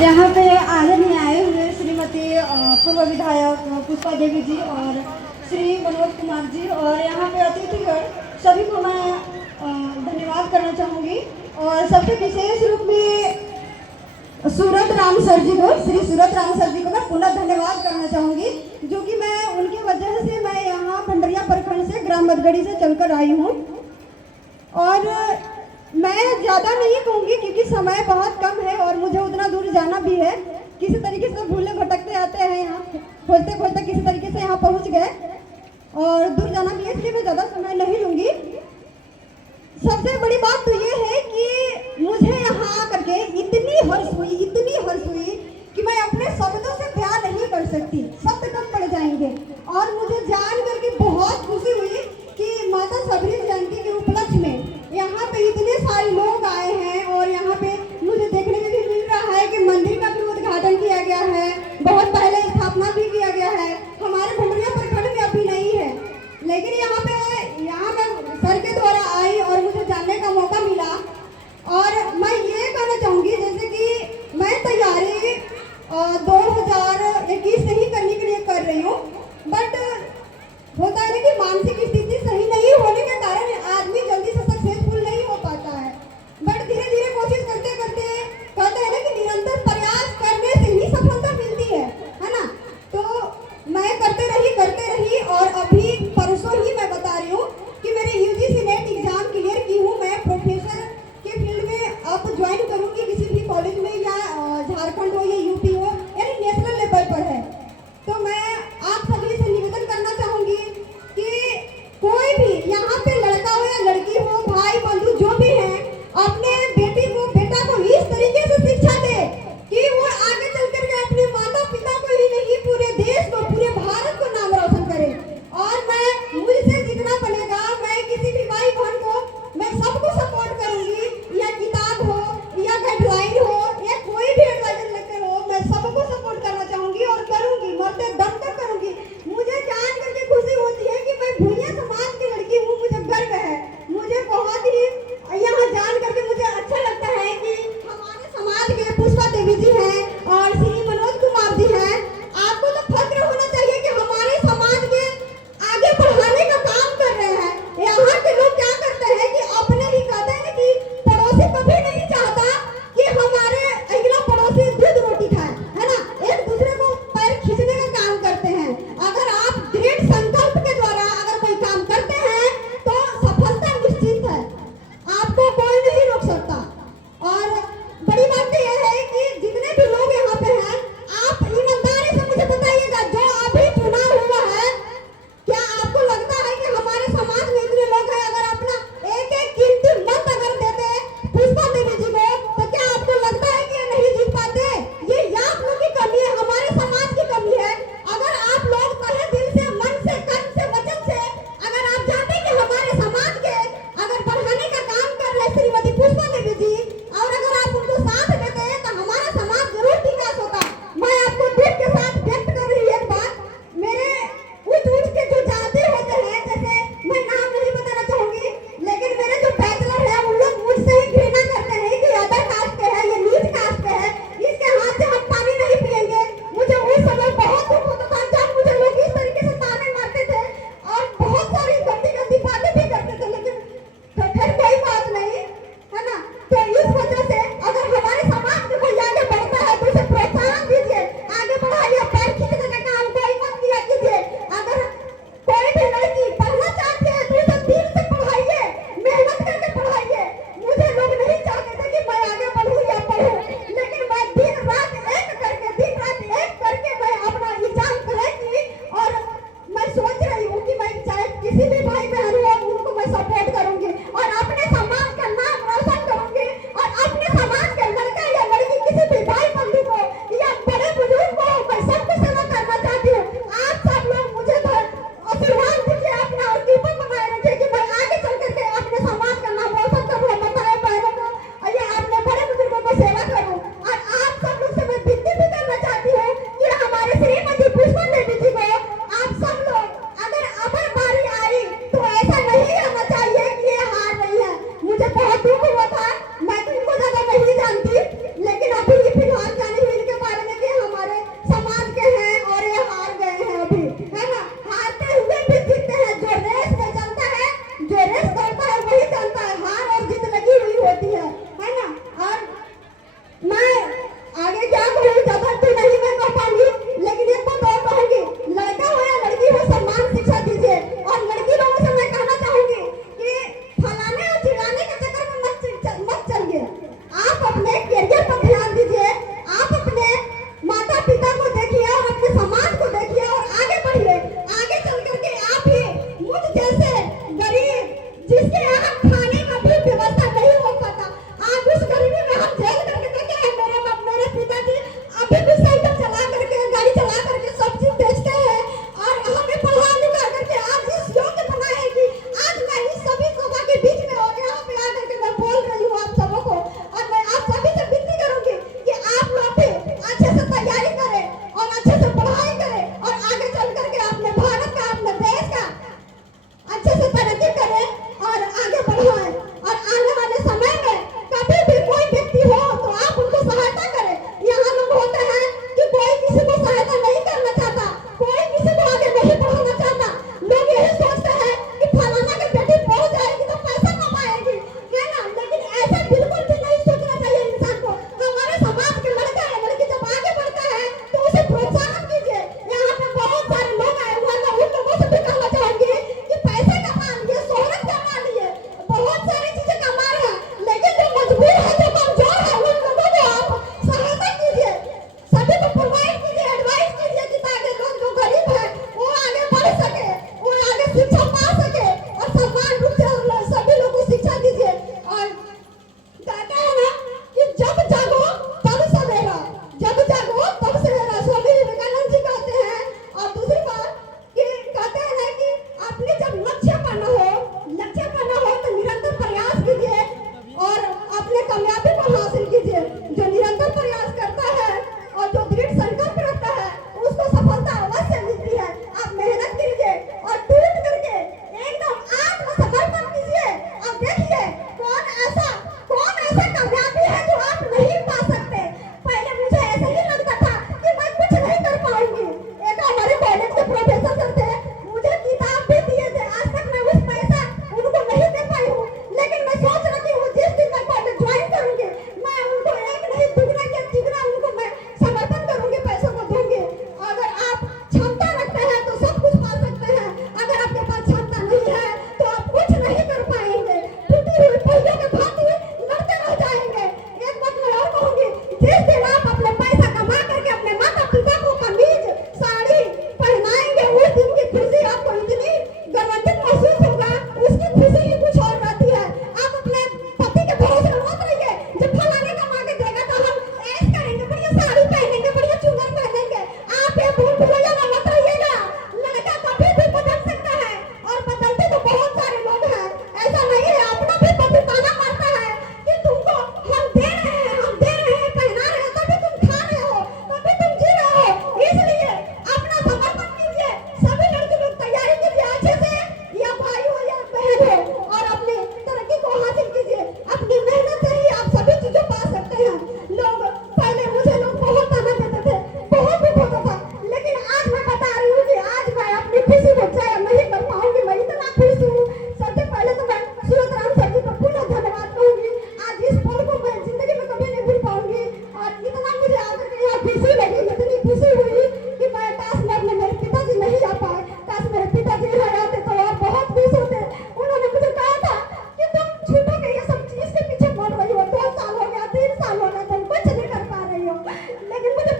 यहाँ पे आदरणीय आए हुए श्रीमती पूर्व विधायक पुष्पा देवी जी और श्री मनोज कुमार जी और यहाँ पे अतिथिगण सभी को मैं धन्यवाद करना चाहूँगी। और सबसे विशेष रूप में सूरत राम सर जी को, श्री सूरत राम सर जी को मैं पुनः धन्यवाद करना चाहूँगी, जो कि मैं उनकी वजह से मैं यहाँ भंडरिया प्रखंड से ग्राम बदगड़ी से चलकर आई हूँ। और मैं ज़्यादा नहीं कहूँगी क्योंकि समय बहुत कम है और मुझे उतना दूर जाना भी है। किसी तरीके से भूले भटकते आते हैं, यहाँ खोजते खोजते किसी तरीके से यहाँ पहुँच गए और दूर जाना भी है, इसलिए मैं ज़्यादा समय नहीं लूँगी। सबसे बड़ी बात तो ये है कि मुझे यहाँ आकर के इतनी हर्ष हुई कि मैं अपने शब्दों से बयान नहीं कर सकती, शब्द कम पड़ जाएंगे। और मुझे जान करके बहुत खुशी हुई कि माता सबरी जयंती के उपलक्ष्य में यहाँ पे इतने सारे लोग आए हैं और यहाँ पे मुझे देखने में भी मिल रहा है कि मंदिर का भी उद्घाटन किया गया है, बहुत पहले स्थापना भी किया गया है। हमारे भंडरिया प्रखंड में अभी नहीं है, लेकिन यहाँ मैं सर के द्वारा आई और मुझे जानने का मौका मिला। और मैं ये कहना चाहूँगी जैसे कि मैं तैयारी 2021 से ही करने के लिए कर रही हूँ, बट होता है ना कि मानसिक स्थिति सही नहीं होने के कारण आदमी जल्दी से सक्सेसफुल नहीं हो पाता है। बट धीरे धीरे कोशिश करते करते कहते हैं ना कि निरंतर प्रयास करने से ही सफलता मिलती है ना। तो मैं करते रही और अभी परसों ही मैं बता रही हूँ कि मैंने यूजीसी नेट एग्जाम क्लियर की हूँ। मैं प्रोफेसर के फील्ड में अब ज्वाइन करूँगी किसी भी कॉलेज में, या झारखंड हो या यूपी हो, यानी नेशनल लेवल पर है। तो मैं आप सभी से निवेदन करना चाहूँगी कि कोई भी यहाँ पे लड़का हो या लड़की हो, भाई बंधु जो भी है, अपने बेटा को इस तरीके से शिक्षा दे कि वो आगे चल करके अपने माता पिता को ही नहीं पूरे देश को, पूरे भारत को नाम रोशन करे। और मैं मुझसे जितना बनेगा मैं किसी भी भाई बहन को मैं सबको सपोर्ट करूंगी, या किताब हो या गाइडलाइन हो या कोई भी एडवाइजर लेकर हो, मैं सबको सपोर्ट करना चाहूंगी और करूंगी, मरते दम तक करूंगी। मुझे जान करके खुशी होती है कि मैं भूया समाज की लड़की हूँ, मुझे गर्व है। मुझे बहुत ही यहाँ जान करके मुझे अच्छा लगता है कि हमारे समाज के पुष्पा देवी जी हैं और श्री मनोज कुमार जी हैं। आपको तो फक्र होना चाहिए कि हमारे समाज के आगे बढ़ाने का काम कर रहे हैं। यहाँ के लोग क्या करते हैं कि अपने ही कहते हैं कि पड़ोसी कभी नहीं चाहता कि हमारे अगला पड़ोसी दूध रोटी खाए, है ना। एक दूसरे को पैर खींचने का काम करते हैं। अगर आप दृढ़ संकल्प के द्वारा अगर कोई काम करते हैं तो सफलता निश्चित है, आपको कोई नहीं रोक सकता। और बड़ी बात तो यह है कि जितने भी लोग यहाँ पे हैं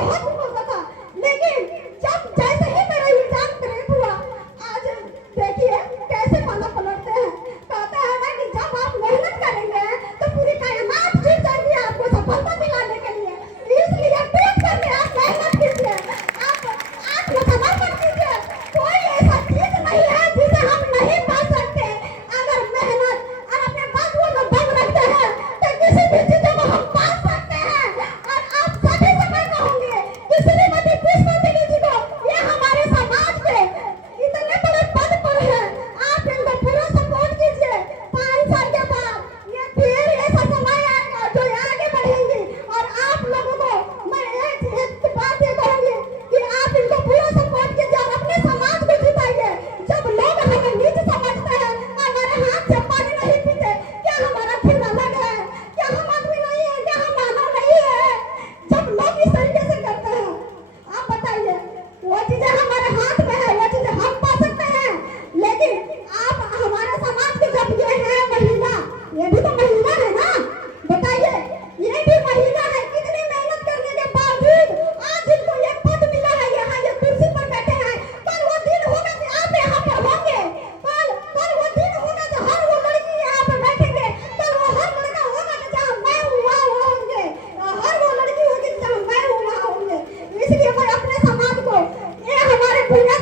बहुत कुछ होता था, लेकिन जब जैसे ही मेरा एग्जाम क्रैक हुआ, आज देखिए कैसे पाना पलटते हैं। कहते हैं ना कि जब आप मेहनत करेंगे तो पूरी कायनात जुट जाएगी आपको सफलता दिलाने के लिए। इसलिए टूट करके आप मेहनत कीजिए, आप आत्मसमर्पण कीजिए। कोई ऐसा चीज नहीं है जिसे हम नहीं पा सकते। अगर मेहनत और अपने बाजुओं में दम रखते हैं तो किसी भी चीज को हम पा सकते हैं। और आप सभी से मैं कहूंगी कि श्रीमती पुष्पावती जी को, ये हमारे समाज के इतने बड़े पद पर है, आप इनको पूरा सपोर्ट कीजिए। 5 साल के बाद ये फिर ऐसा समय आएगा जो आगे बढ़ेंगी। और आप लोगों को मैं एक बात ये कहूंगी कि आप इनको पूरा सपोर्ट कीजिए और अपने समाज को जिताइए। जब लोग हमें नीच समझते हैं, हमारे हाथ से पानी नहीं पीते, क्या हमारा खून अलग है? क्या हम आदमी नहीं है? क्या हम मानव नहीं है? जब लोग इस तरीके से करते हैं, आप बताइए, वो चीजें हमारे हाथ में है, वो चीजें हम पा सकते हैं। लेकिन आप हमारे समाज के जब ये है महिला, ये भी तो महिला है ना, बताइए, ये भी महिला है। कितनी मेहनत करने के बावजूद आज इनको ये पद मिला है, यहाँ ये कुर्सी पर बैठे हैं। कल वो दिन होगा कि आप यहाँ पर होंगे, कल वो दिन होगा कि हर वो लड़की यहाँ पर बैठेंगे, कल वो हर लड़का होगा कि जहाँ मैं हूँ वहाँ वो होंगे, हर वो लड़की होगी जहाँ मैं हूँ वहाँ होंगे। इसलिए मैं अपने समाज को, ये हमारे भैया